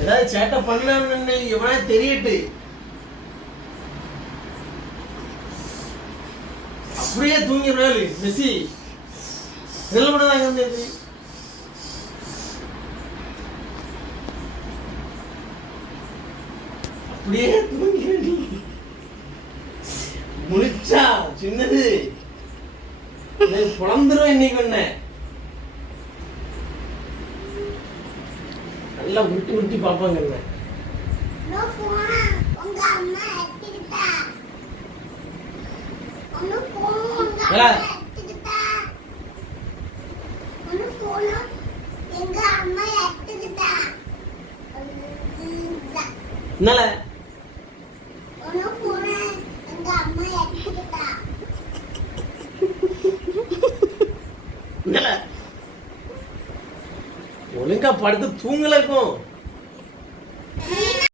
ஏதாவது சேட்டை பண்ணணும்னு எவனா தெரியட்டு. அப்படியே தூங்கிடுறாரு மெஸ்ஸி. நிலப்படதாங்க வந்து அப்படியே தூங்கி முடிச்சா சின்னது குழந்துரும் இன்னைக்கு ஒண்ணு. நல்லா உருட்டி உருட்டி பாப்பாங்க. ஒழுங்கா படுத்து தூங்கல இருக்கும்.